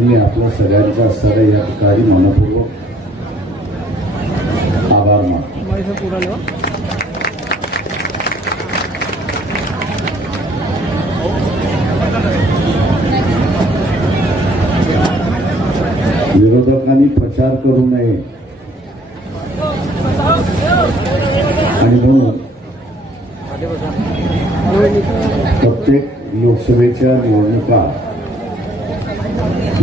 मी आपल्या सगळ्यांचा असणाऱ्या या ठिकाणी मनपूर्वक आभार मानतो. विरोधकांनी प्रचार करू नये. आणि म्हणून प्रत्येक लोकसभेच्या निवडणुका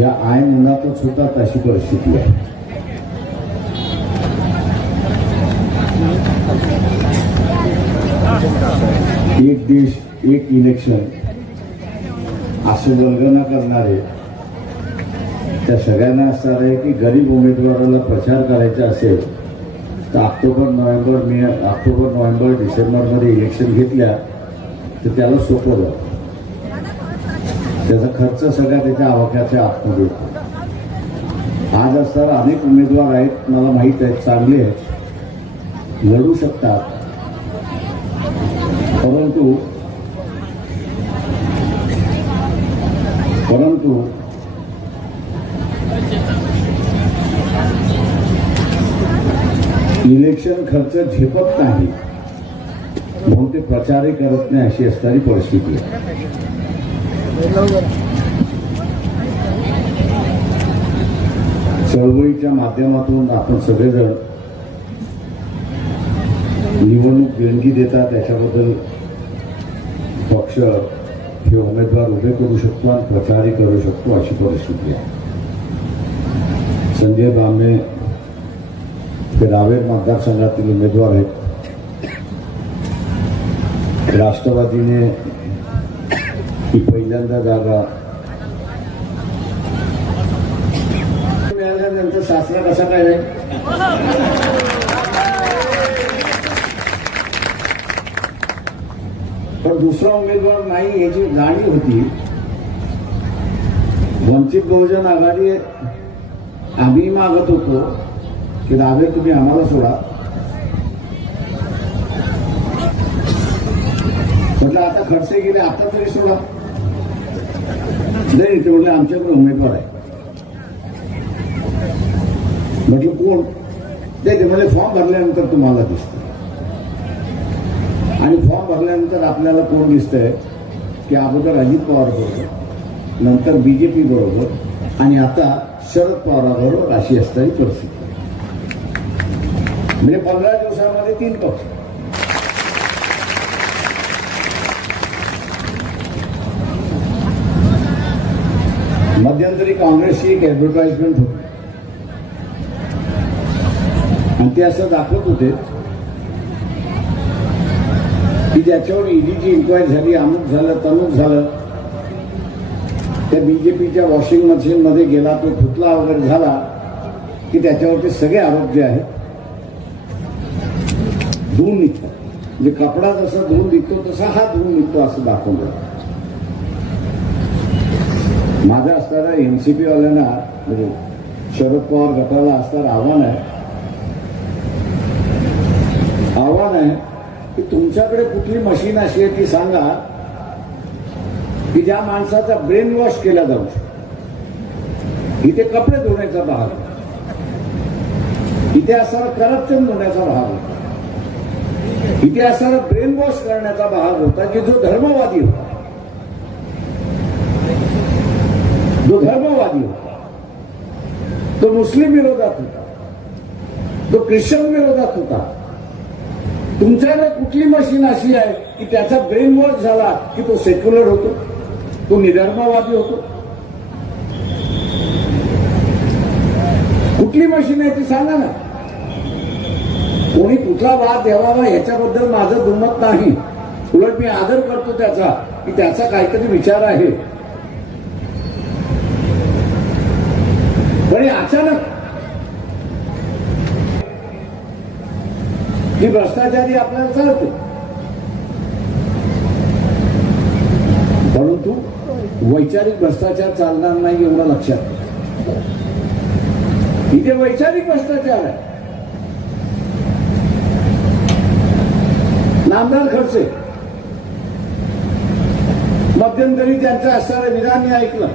या आयन उन्हातच सुद्धा तशी परिस्थिती आहे. एक देश एक इलेक्शन असे वर्गना करणारे. त्या सगळ्यांना असणार आहे की गरीब उमेदवाराला प्रचार करायचा असेल तर October November May October November डिसेंबरमध्ये इलेक्शन घेतल्या तर त्याला सोपं जातं. त्याचा खर्च सगळ्या त्याच्या आवाक्याच्या आतमध्ये येतो. आज असताना अनेक उमेदवार आहेत मला माहीत आहेत चांगले आहेत. लढू शकतात. परंतु परंतु इलेक्शन खर्च झेपत नाही. म्हणून ते प्रचारही करत नाही अशी असणारी परिस्थिती आहे. चळवळीच्या माध्यमातून आपण सगळेजण निवडणूक देणगी देतात त्याच्याबद्दल पक्ष हे उमेदवार उभे करू शकतो आणि प्रचारही करू शकतो अशी परिस्थिती आहे. संजय बामे हे रावेर मतदारसंघातील उमेदवार आहेत. राष्ट्रवादीने ही पहिल्यांदा जागा. त्यांचा? शासना कसा काय पण दुसरा उमेदवार नाही याची जाणीव होती वंचित बहुजन आघाडी आम्ही मागत होतो की रावे तुम्ही आम्हाला सोडा. म्हटलं आता खडसे गेले आता तरी सोडा. नाही ते म्हटलं आमच्याकडे उमेदवार आहे म्हटलं कोण? ते ते म्हणजे फॉर्म भरल्यानंतर तुम्हाला दिसतं. आणि फॉर्म भरल्यानंतर आपल्याला कोण दिसतंय? की अगोदर अजित पवार बरोबर नंतर बीजेपी बरोबर आणि आता शरद पवाराबरोबर अशी असणारी परिस्थिती. म्हणजे पंधरा दिवसामध्ये तीन पक्ष. मध्यंतरी काँग्रेसची एक ऍडव्हर्टाइजमेंट होती. आणि ते असं दाखवत होते की ज्याच्यावर ईडीची इन्क्वायरी झाली अमुक झालं तमुक झालं त्या बीजेपीच्या वॉशिंग मशीनमध्ये गेला तो फुटला वगैरे झाला की त्याच्यावरचे सगळे आरोप जे आहेत धुवून निघतात. म्हणजे कपडा जसा धुवून निघतो तसा हा धुवून निघतो असं दाखवलं. माझं असणाऱ्या एनसीपीवाल्यांना म्हणजे शरद पवार गटाला असणारं आव्हान आहे. आव्हान आहे की तुमच्याकडे कुठली मशीन अशी आहे ती सांगा की ज्या माणसाचा ब्रेन वॉश केला जाऊ शकतो. इथे कपडे धुण्याचा भाग. इथे असणारा करप्शन धुण्याचा भाग होता. इथे असणारा ब्रेन वॉश करण्याचा भाग होता की जो धर्मवादी होता. जो धर्मवादी होता तो मुस्लिम विरोधात होता तो ख्रिश्चन विरोधात होता तुमच्याकडे कुठली मशीन अशी आहे की त्याचा ब्रेन वॉश झाला की तो सेक्युलर होतो तो निधर्मवादी होतो? कुठली मशीन आहे ती सांगा ना. कोणी कुठला वाद द्यावा याच्याबद्दल माझं दुमत नाही. उलट मी आदर करतो त्याचा की त्याचा काहीतरी विचार आहे. आणि अचानक ही भ्रष्टाचारी आपल्याला चालतो. परंतु वैचारिक भ्रष्टाचार चालणार नाही एवढं लक्षात. इथे वैचारिक भ्रष्टाचार आहे. नामदार खर्चे मध्यंतरी त्यांचं असणारं विधान मी ऐकलं.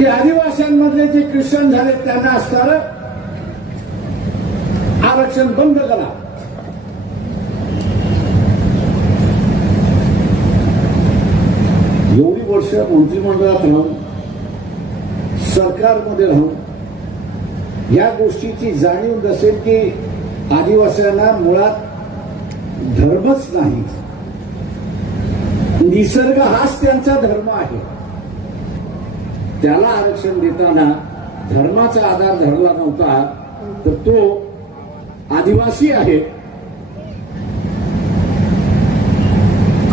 की आदिवासींमधले जे ख्रिश्चन झाले त्यांना असणारं आरक्षण बंद करा. एवढी वर्ष मंत्रिमंडळात राहून सरकारमध्ये राहून या गोष्टीची जाणीव नसेल की आदिवासींना मुळात धर्मच नाही. निसर्ग हाच त्यांचा धर्म आहे. त्याला आरक्षण देताना धर्माचा आधार धरला नव्हता तर तो आदिवासी आहे.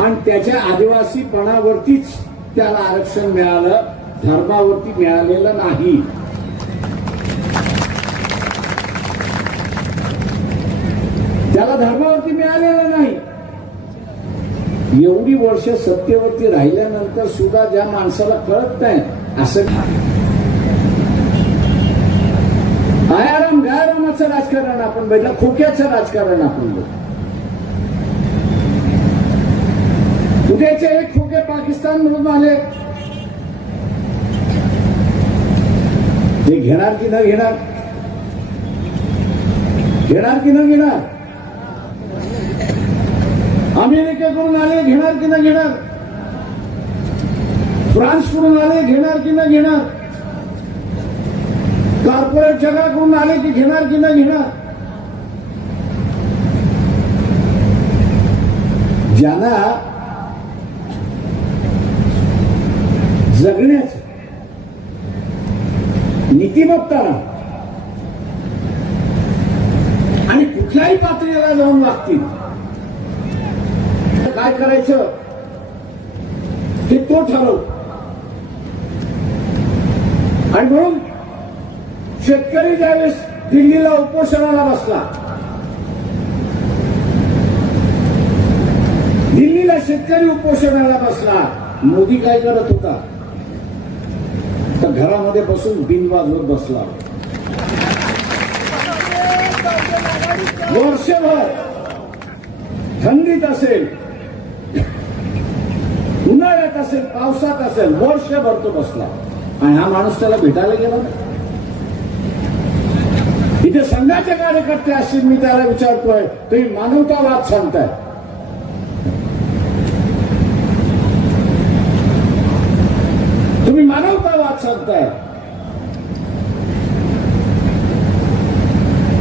आणि त्याच्या आदिवासीपणावरतीच त्याला आरक्षण मिळालं धर्मावरती मिळालेलं नाही. त्याला धर्मावरती मिळालेलं नाही. एवढी वर्ष सत्तेवरती राहिल्यानंतर सुद्धा ज्या माणसाला कळत नाही असं आयाराम गायरामाचं राजकारण आपण बघितलं खोक्याचं राजकारण आपण बघितलं उद्याचे एक खोके पाकिस्तान म्हणून आले ते घेणार की न घेणार घेणार की न घेणार अमेरिकेकडून आले घेणार की न घेणार फ्रान्सकडून आले घेणार की न घेणार? कॉर्पोरेट जगाकडून आले की घेणार की न घेणार? ज्यांना जगण्याचं नीतिमत्ता नाही. आणि कुठल्याही पातळीला जाऊन लागतील तर काय करायचं ते तो ठरव आणि म्हणून शेतकरी ज्यावेळेस दिल्लीला उपोषणाला बसला दिल्लीला शेतकरी उपोषणाला बसला मोदी काय करत होता? तर घरामध्ये बसून बिन वाजवत बसला. वर्षभर थंडीत असेल उन्हाळ्यात असेल पावसात असेल वर्षभर तो बसला. आणि हा माणूस त्याला भेटायला गेला? ना इथे संघाचे कार्यकर्ते असतील मी त्याला विचारतोय. तुम्ही मानवतावाद सांगताय. तुम्ही मानवतावाद सांगताय.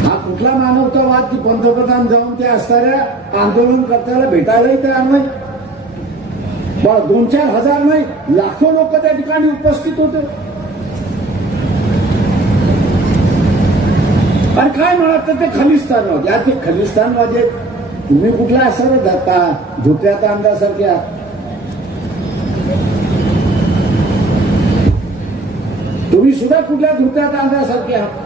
हा कुठला मानवतावाद की पंतप्रधान जाऊन त्या असणाऱ्या आंदोलन करताना भेटायलाही तयार नाही दोन चार हजार नाही लाखो लोक त्या ठिकाणी उपस्थित होते. आणि काय म्हणत ते खलिस्तानवादी या ते खलिस्तानवादी आहेत. तुम्ही कुठला असर धरता? धुत्या अंदासारख्या तुम्ही सुद्धा कुठल्या धुत्या अंदासारखे आहात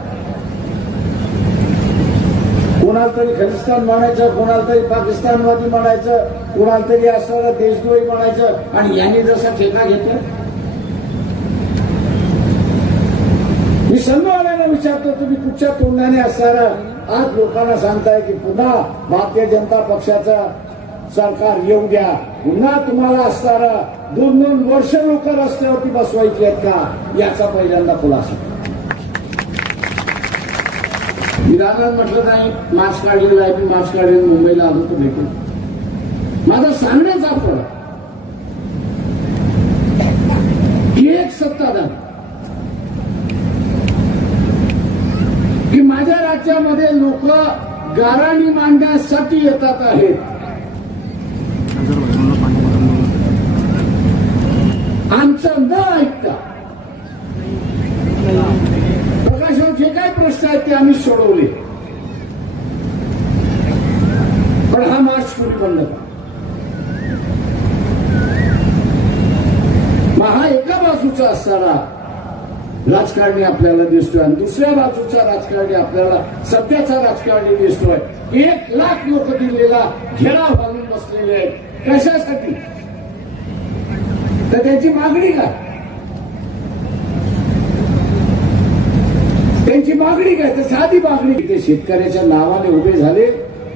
कोणाला तरी खलिस्तान म्हणायचं कोणाला तरी पाकिस्तानवादी म्हणायचं कोणाला तरी असं देशद्रोही म्हणायचं. आणि यांनी जसा ठेका घेतला मी विचारतो तुम्ही कुठच्या तोंडाने असणारा आज लोकांना सांगताय की पुन्हा भारतीय जनता पक्षाचं सरकार येऊ द्या. पुन्हा तुम्हाला असणारा दोन दोन वर्ष लोक रस्त्यावरती बसवायची आहेत का? याचा पहिल्यांदा खुलासा. मी म्हटलं नाही मास्क काढलेला आहे मी मास्क काढलेलं मुंबईला आलो तर भेटून. माझा सांगण्याचा फरक की एक सत्ताधार की माझ्या राज्यामध्ये लोक गाराणी मांडण्यासाठी येतात आहेत. आमचं न ऐकता. प्रकाशन जे काय प्रश्न आहेत ते आम्ही सोडवले. पण हा मार्च पुढे बंद महा मग हा एका बाजूचा असणारा राजकारणी आपल्याला दिसतोय आणि दुसऱ्या बाजूचा राजकारणी आपल्याला सध्याचा राजकारणी दिसतोय. एक लाख लोक दिल्लीला घेरा घालून बसलेले आहेत. कशासाठी? तर त्यांची मागणी काय? त्यांची मागणी काय? तर साधी मागणी. ते शेतकऱ्याच्या नावाने उभे झाले.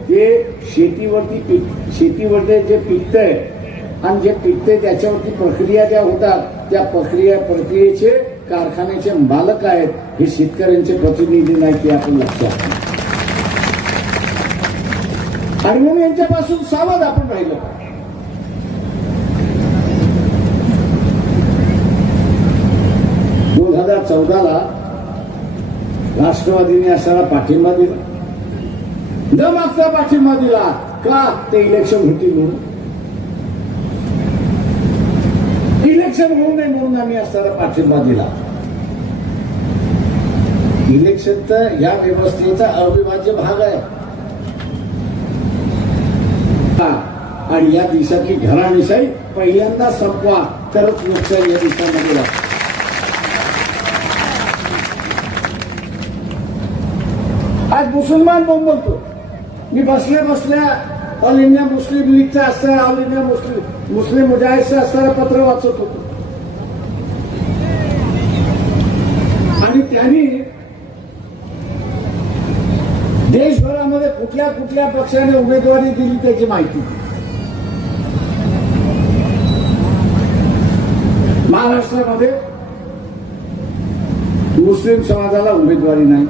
ते शेतीवरती पीक शेतीवरती जे पिकतंय आणि जे पिकतंय त्याच्यावरती प्रक्रिया ज्या होतात त्या प्रक्रिया प्रक्रियेचे कारखान्याचे मालक आहेत हे शेतकऱ्यांचे प्रतिनिधी नाही ते आपण लक्षात आणि म्हणून यांच्यापासून सावध आपण राहिलो. दोन हजार चौदाला राष्ट्रवादीने असाला पाठिंबा दिला. न मागचा पाठिंबा दिला. का? ते इलेक्शन होती म्हणून. इलेक्शन होऊ नये म्हणून आम्ही असताना पाठिंबा दिला. इलेक्शन तर या व्यवस्थेचा अविभाज्य भाग आहे. आणि या देशातली घराणेशाही पहिल्यांदा संपवा तरच लोकशाही या देशामध्ये आज मुसलमान कोण बोलतो मी बसल्या बसल्या ऑल इंडिया मुस्लिम लीगचा असताना ऑल इंडिया मुस्लिम मुस्लिम मुजाहिदचं असताना पत्र वाचत होतो. आणि त्यांनी देशभरामध्ये कुठल्या कुठल्या पक्षाने उमेदवारी दिली त्याची माहिती? महाराष्ट्रामध्ये मुस्लिम समाजाला उमेदवारी नाही.